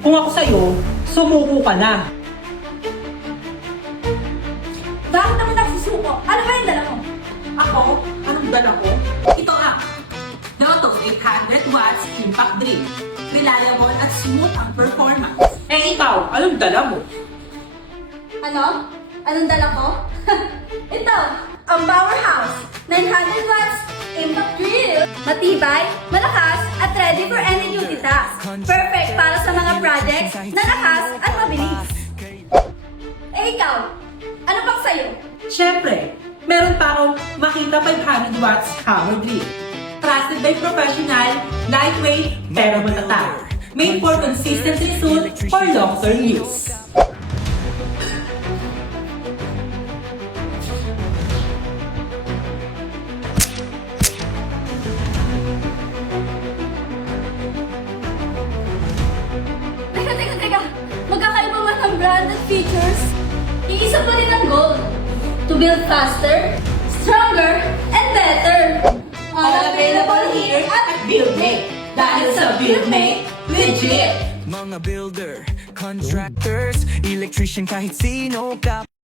Kung ako sa'yo, sumuko ka na. Bakit naman nagsusuko? Ano ba yung dala mo? Ako? Anong dala ko? Ito ang Lotus 800 watts impact drill. Reliable at smooth ang performance. Eh ikaw, anong dala mo? Ano? Anong dala ko? Ito, ang Powerhouse 900 watts impact drill. Matibay, malakas, at ready for any duty task. Perfect para sa mga projects na lakas at mabilis. Eh ikaw, ano pang sa'yo? Siyempre, meron pa akong Makita 500 watts hammer drill. Trusted by professional, lightweight, pero matatag. Made for consistent result for long-term use. Teka. Magkakaiba man ang brand at features. Iisa pa rin ang goal. To build faster, stronger, and better. All available here at BuildMate. Dahil sa BuildMate, legit! Mga builder, contractors, electrician kahit sino ka